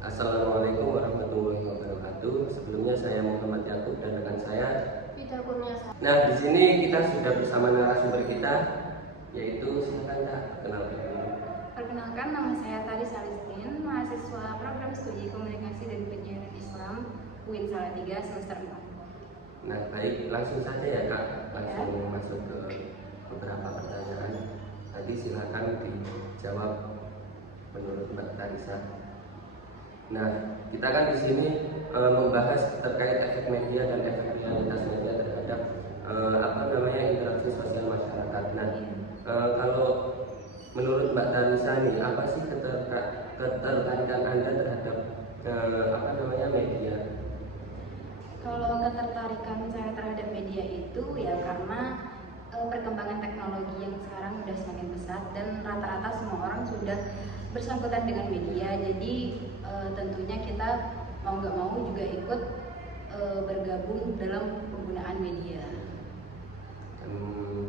Assalamualaikum warahmatullahi wabarakatuh. Sebelumnya saya Muhammad Yakub dan rekan saya Tidak punya. Nah, di sini kita sudah bersama narasumber kita, yaitu silakan Kak, kenalkan dulu. Perkenalkan, nama saya Tari Salistin, mahasiswa program studi komunikasi dan penyiaran Islam UIN Salatiga semester 4. Nah, baik, langsung saja ya Kak, langsung masuk ke beberapa pertanyaan. Tadi silakan dijawab menurut Mbak Tarisa. Nah, kita kan di sini membahas terkait efek media dan efek realitas media terhadap interaksi sosial masyarakat. Nah, kalau menurut Mbak Tarisa nih, apa sih ketertarikan Anda terhadap media? Kalau ketertarikan saya terhadap media itu ya karena perkembangan teknologi yang sekarang sudah semakin pesat dan rata-rata semua orang sudah bersangkutan dengan media. Jadi tentunya kita mau nggak mau juga ikut bergabung dalam penggunaan media.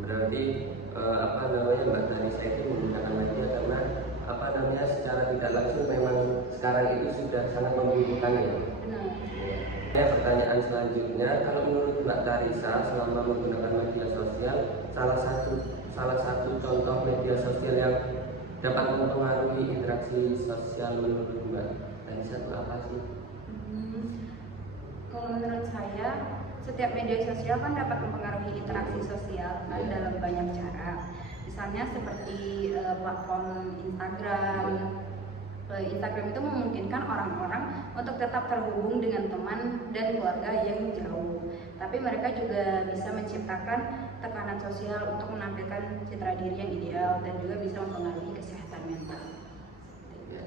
Berarti Mbak Tarisa itu menggunakan media karena secara tidak langsung memang sekarang itu sudah sangat membutuhkan ya. Benar. Pertanyaan selanjutnya, kalau menurut Mbak Tarisa selama menggunakan media sosial, salah satu contoh media sosial yang dapat mempengaruhi interaksi sosial menurut Mbak Tarisa itu apa sih? Kalau menurut saya, setiap media sosial kan dapat mempengaruhi interaksi sosial kan dalam banyak cara. Misalnya seperti platform Instagram. Instagram itu memungkinkan orang-orang untuk tetap terhubung dengan teman dan keluarga yang jauh. Tapi mereka juga bisa menciptakan tekanan sosial untuk menampilkan citra diri yang ideal dan juga bisa mempengaruhi kesehatan mental. Ya,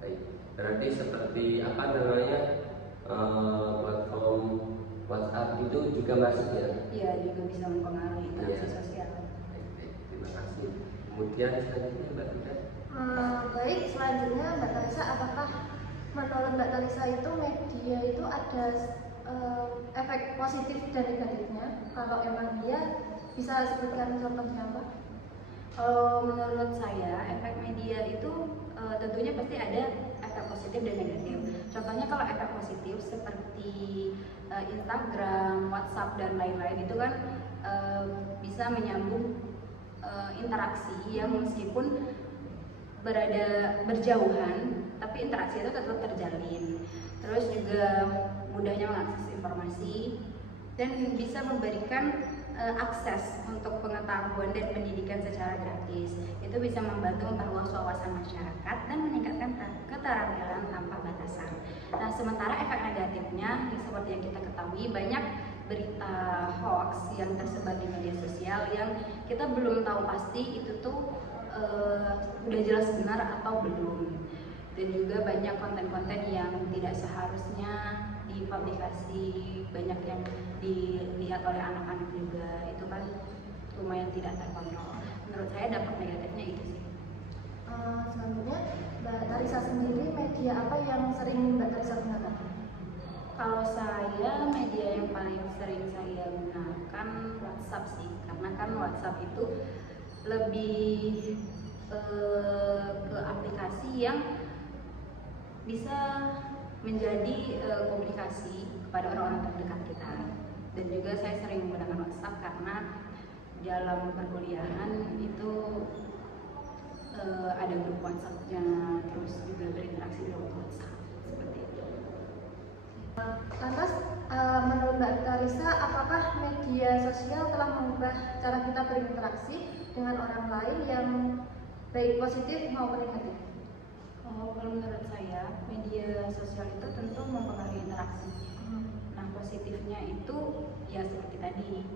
baik. Berarti seperti platform WhatsApp itu juga masuk ya? Iya, juga bisa mempengaruhi interaksi sosial. Baik, terima kasih. Kemudian selanjutnya Mbak Tika. Baik, selanjutnya Mbak Tarisa, apakah menurut Mbak Tarisa itu media itu ada efek positif dan negatifnya? Kalau emang dia, bisa sebutkan contohnya apa? Kalau menurut saya, efek media itu tentunya pasti ada efek positif dan negatif. Contohnya kalau efek positif seperti Instagram, WhatsApp dan lain-lain itu kan bisa menyambung interaksi yang meskipun berjauhan, tapi interaksi itu tetap terjalin. Terus juga mudahnya mengakses informasi dan bisa memberikan akses untuk pengetahuan dan pendidikan secara gratis. Itu bisa membantu memperluas wawasan masyarakat dan meningkatkan keterampilan tanpa batasan. Nah, sementara efek negatifnya seperti yang kita ketahui, banyak berita hoax yang tersebar di media sosial yang kita belum tahu pasti itu tuh udah jelas benar atau belum. Dan juga banyak konten-konten yang tidak seharusnya dipublikasi, banyak yang dilihat oleh anak-anak juga, itu kan lumayan tidak terkontrol. Menurut saya dampak negatifnya itu sih. Selanjutnya, Mbak Tarisa sendiri, media apa yang sering Mbak Tarisa gunakan? Kalau saya, media yang paling sering saya gunakan WhatsApp sih, karena kan WhatsApp itu lebih ke aplikasi yang bisa menjadi komunikasi kepada orang-orang terdekat kita. Dan juga saya sering menggunakan WhatsApp karena dalam perkuliahan itu ada grup WhatsApp-nya, terus juga berinteraksi lewat WhatsApp seperti itu. Lantas, menurut Mbak Tarisa, apakah media sosial telah mengubah cara kita berinteraksi dengan orang lain yang baik positif maupun negatif? Kalau menurut saya, media sosial itu tentu mempengaruhi interaksi. Nah, positifnya itu ya seperti tadi,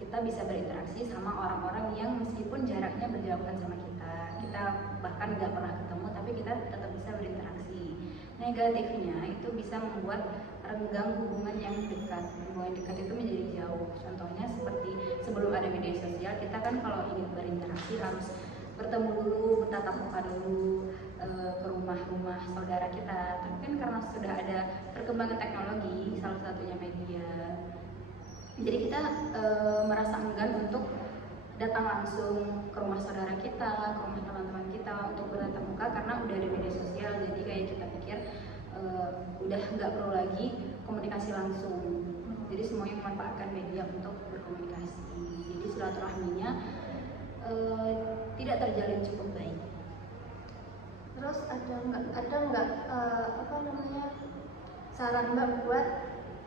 kita bisa berinteraksi sama orang-orang yang meskipun jaraknya berjauhan sama kita. Kita bahkan nggak pernah ketemu, tapi kita tetap bisa berinteraksi. Negatifnya itu bisa membuat renggang hubungan yang dekat. Hubungan dekat itu menjadi jauh. Contohnya seperti sebelum ada media sosial, kita kan kalau ingin berinteraksi harus bertemu dulu, bertatap muka dulu, ke rumah-rumah saudara kita. Tapi kan karena sudah ada perkembangan teknologi, salah satunya media, jadi kita merasa enggan untuk datang langsung ke rumah saudara kita, ke rumah teman-teman kita untuk bertatap muka karena udah ada media sosial. Jadi kayak kita pikir udah nggak perlu lagi komunikasi langsung. Jadi semuanya memanfaatkan media untuk berkomunikasi. Jadi silaturahminya tidak terjalin cukup baik. Terus ada nggak apa namanya saran Mbak buat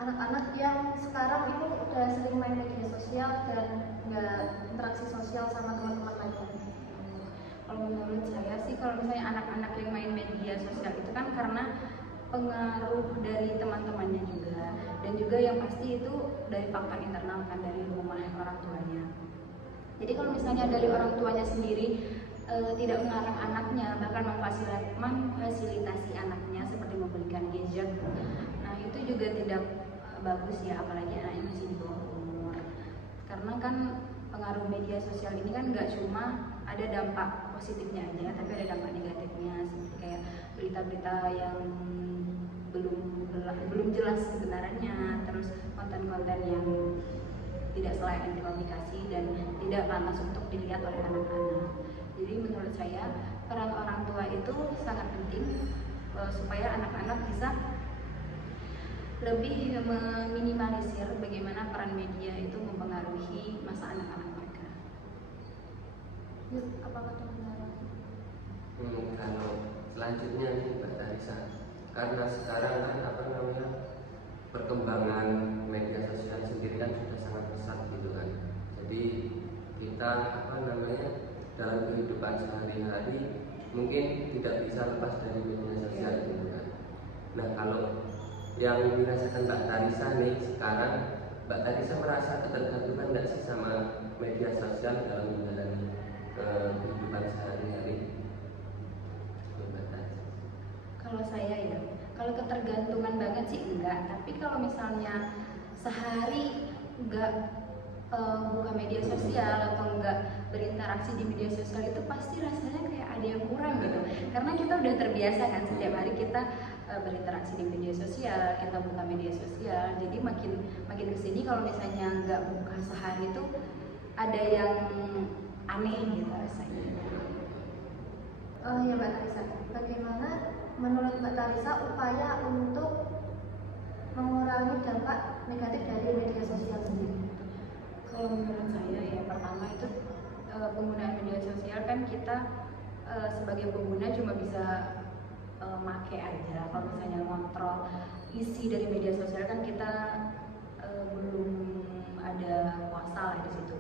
anak-anak yang sekarang itu udah sering main media sosial dan nggak interaksi sosial sama teman-teman lainnya? Kalau menurut saya sih, kalau misalnya anak-anak yang main media sosial itu kan karena pengaruh dari teman-temannya juga, dan juga yang pasti itu dari faktor internal kan, dari rumah orang tuanya. Jadi kalau misalnya dari orang tuanya sendiri tidak mengarang anaknya, bahkan memfasilitasi anaknya seperti membelikan gadget, nah itu juga tidak bagus ya, apalagi anaknya masih di bawah umur. Karena kan pengaruh media sosial ini kan nggak cuma ada dampak positifnya aja, tapi ada dampak negatifnya, seperti kayak berita-berita yang belum jelas kebenarannya, terus konten-konten yang tidak selayak dipublikasi dan tidak pantas untuk dilihat oleh anak-anak. Jadi menurut saya peran orang tua itu sangat penting supaya anak-anak bisa lebih meminimalisir bagaimana peran media itu mempengaruhi masa anak-anak mereka. Apakah benar? Kalau selanjutnya nih Mbak Tarisa, karena sekarang kan perkembangan media sosial sendiri kan sudah sangat pesat gitu kan. Jadi kita dalam kehidupan sehari-hari mungkin tidak bisa lepas dari media sosial gitu kan. Nah, kalau yang dirasakan Mbak Tarisa nih sekarang, Mbak Tarisa merasa ketergantungan nggak sih sama media sosial dalam menjalani kehidupan sehari-hari? Kalau saya ya, kalau ketergantungan banget sih enggak, tapi kalau misalnya sehari enggak buka media sosial atau enggak berinteraksi di media sosial, itu pasti rasanya kayak ada yang kurang gitu. Karena kita udah terbiasa kan setiap hari kita berinteraksi di media sosial, kita buka media sosial. Jadi makin kesini kalau misalnya enggak buka sehari itu ada yang aneh gitu rasanya. Oh ya Mbak Tarisa, bagaimana menurut Mbak Tarisa upaya untuk mengurangi dampak negatif dari media sosial sendiri? Kalau menurut saya ya, pertama itu penggunaan media sosial kan kita sebagai pengguna cuma bisa make aja. Kalau misalnya ngontrol isi dari media sosial kan kita belum ada kuasa lah di situ.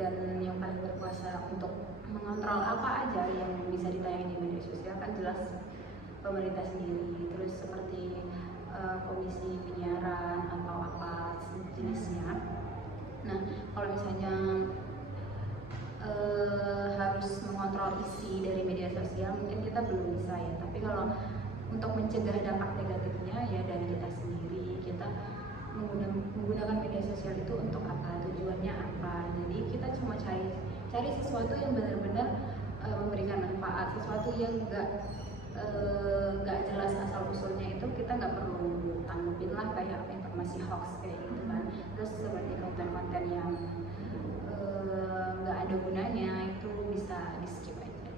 Dan yang paling berkuasa untuk mengontrol apa aja yang bisa ditayangin di media sosial kan jelas pemerintah sendiri. Terus seperti komisi penyiaran atau apa jenisnya. Nah, kalau misalnya harus mengontrol isi dari media sosial mungkin kita belum bisa ya. Tapi kalau untuk mencegah dampak negatifnya ya dari kita sendiri, kita menggunakan media sosial itu untuk apa, tujuannya apa. Jadi kita cuma cari sesuatu yang benar-benar memberikan manfaat, sesuatu yang nggak jelas asal usulnya itu kita nggak perlu tanggupin lah, kayak informasi hoax kayak gitu kan. Terus seperti konten-konten yang nggak ada gunanya itu bisa di skip aja gitu.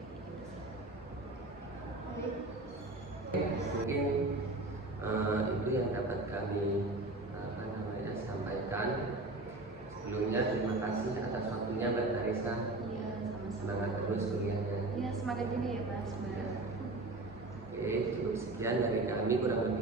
Mungkin itu yang dapat kami sampaikan. Sebelumnya terima kasih atas waktunya Mbak Tarisa. Iya, sama-sama. Semangat terus kuliahnya. Iya, semangat juga ya Mas. Oke, cukup sekian dari kami, kurang lebih